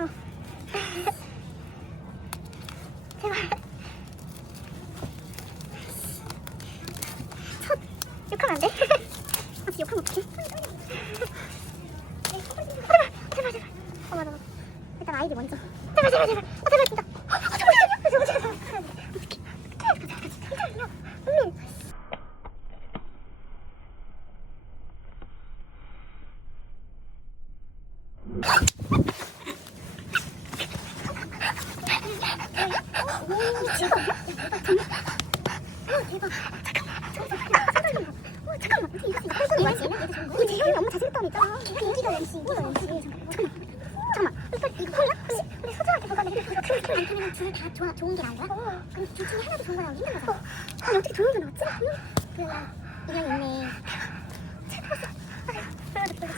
아, 욕하면 어떡해? 제발, 제발, 제발. 일단 아이디 먼저. 제발, 제발, 제발. 어, 제발, 진짜. 어, 어, 제발, 제발, 제발, 제발. 어떡해. 가자, 가자, 가자. 잠깐만요. 음. 오, 미친 거 아니야? 어, 대박. 잠깐만, 잠깐만, 잠깐만. 어, 잠깐만. 이거 이거 이거 이거 재현이 엄마 자신감 있잖아. 인기가 MC, 이거 MC. 잠깐만, 잠깐만. 이거 이거 콜라? 혹시 우리 소중하게 보관해. 이거 그 남편이랑 둘 다 좋아 좋은 게 나온 거야? 어. 그럼 둘 중에 하나도 좋은 거 나오기 힘든 거잖아. 아니 어떻게 조용히 나왔지? 그 인연 있네. 보여줘, 보여줘.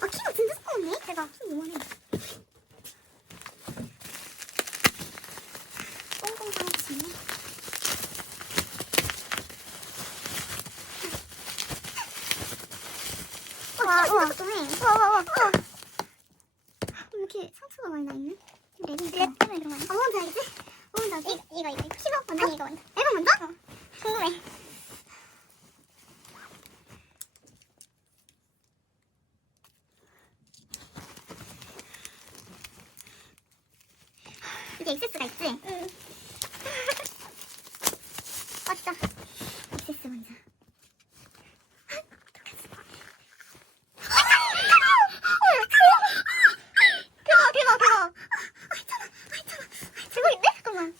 아 키가 진짜 두꺼웠네. 대박. 키 요만해. 와, 진짜 해. 와, 와, 와, 와. 이렇게 상처가 많이 나 있네. 랩 때문에 그런 거야. 어, 뭔지 알겠지? 어, 뭔지 알지? 이, 이거, 이거. 키가 먼저 이거 먼저. 앨범 먼저? 어. 궁금해. 이게 액세스가 있지? 응. 맞다. 액세스 먼저. 대박, 대박, 대박. 아, 있잖아, 아, 있잖아. 아, 대박인데? 잠깐만.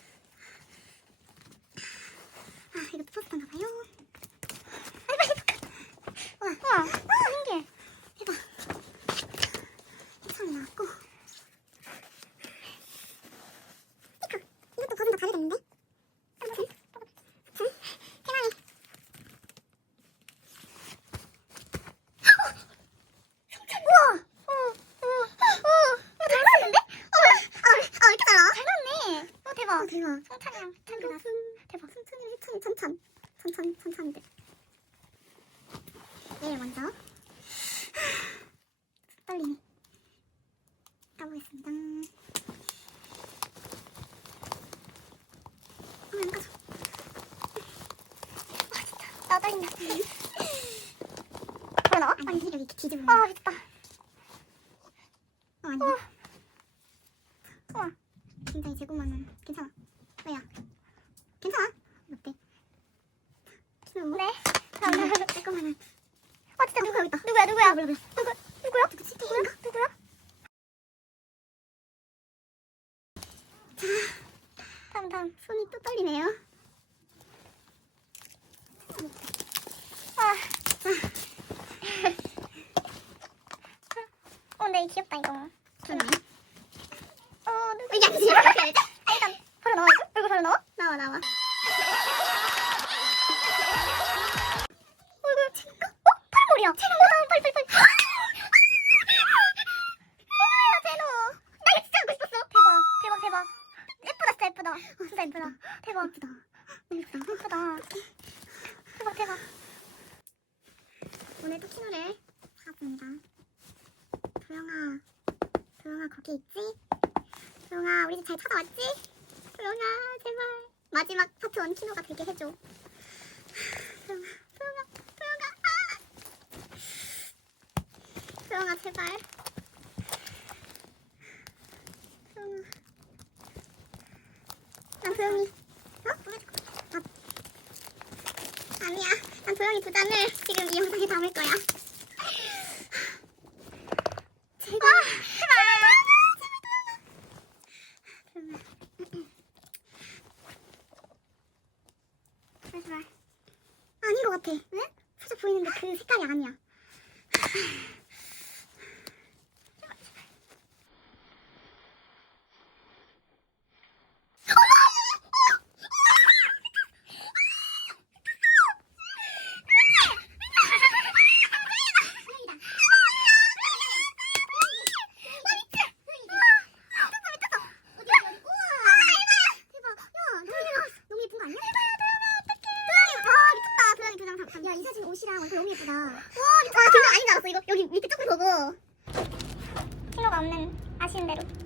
아, 이것도 포스터인가 봐요. 아, 빨리 와, 와, 와, 신기해. 대박. 이상이 나왔고. 이거, 이것도 버전 다 다르겠는데? 짠, 짠, 태양이. 우와! 어, 어, 어, 어, 잘 나왔는데? 어, 아, 아, 왜 이렇게 잘 나와? 잘 나왔네. 어, 대박. 어, 대박. 찬이 나 대박. 성찬이, 희찬이, 찬찬. 찬찬, 찬찬들. 얘 먼저. 떨리네. 까보겠습니다. 어, 안 까져. 아, 진짜. 나 떨린다. 바로 나와? 아니, 여기 이렇게 뒤집으면. 아, 미쳤다. 어, 아니야. 우와. 굉장히 재고만은 괜찮아. 왜야? 괜찮아. 어때? 키는 뭐? 네. 감사합니다. 재고만은. 아, 진짜 누구야? 누구야? 누구야? 누구야? 자, 다음 다음 손이 또 떨리네요. 아, 자. 어, 이 귀엽다 이거. 좋네. 어, 누구? 아니지? 이렇게 해야지? 아, 일단 바로 나와. 얼굴 바로 나와? 나와, 나와. 오늘 또 키노를 사왔습니다. 도영아, 도영아 거기 있지? 도영아 우리 집 잘 찾아왔지? 도영아 제발 마지막 파트 원 키노가 되게 해줘. 도영아, 도영아, 도영아, 아! 도영아 제발. 도영아, 난 도영이. 어? 아, 아니야, 난 도영이 두 잔을 지금 이 영상에 담을 거야. 제발, 제발, 제발, 제발. 아닌 것 같아. 왜? 살짝 보이는데 그 색깔이 아니야. 옷이랑 얼굴 너무 예쁘다. 와, 진짜 아, 장난 아닌 줄 알았어. 이거 여기 밑에 조금 보고. 필요가 없는 아쉬운 대로.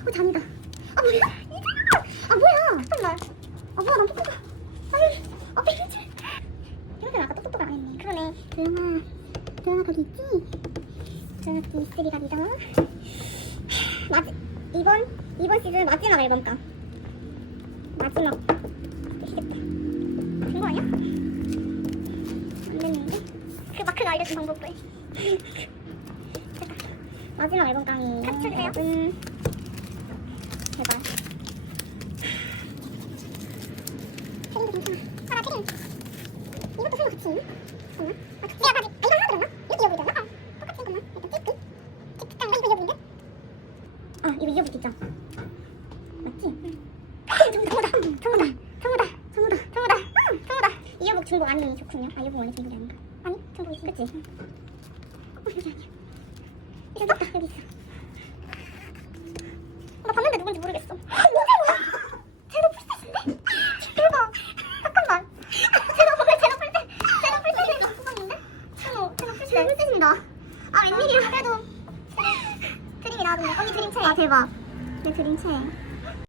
어, 잔이다. 아, 뭐야? 아, 뭐야? 잠깐만. 아, 뭐야, 난 똑똑하. 아니, 아, 삐지. 이렇게 아까 똑똑똑 안 했네. 그러네. 조용아, 조용아, 거기 있지? 조용아, 거기 있으리가 믿어. 마지, 이번, 이번 시즌 마지막 앨범가. 마지막. 되겠다. 된거 아니야? 안 됐는데? 그 마크가 알려준 방법을. 마지막 앨범 강의. 같이 쳐주세요. 음. 제발. 아. 아, 이어보이잖아? 아, 똑같이 잠깐만. 일단 찍고. 찍고. 아, 이거 이어보인데? 아, 이거 이어보기 있잖아. 맞지? 응. 정우다, 정우다, 정우다, 정우다, 정우다, 정우다. 이어복 중복 아니 좋군요. 아 이어복 원래 중복이 아닌가? 아니 중복 있어. 그치? 어 여기 아니야. 있어 여기 있어. 어, 나 봤는데 누군지 모르겠어. 뭐야 뭐야? 제로 풀셋인데? 대박. 잠깐만. 제로 풀 제로 풀셋 제로 풀셋이 바꾸었는데? 제로 제로 풀셋 제로 풀셋입니다. 아 웬일이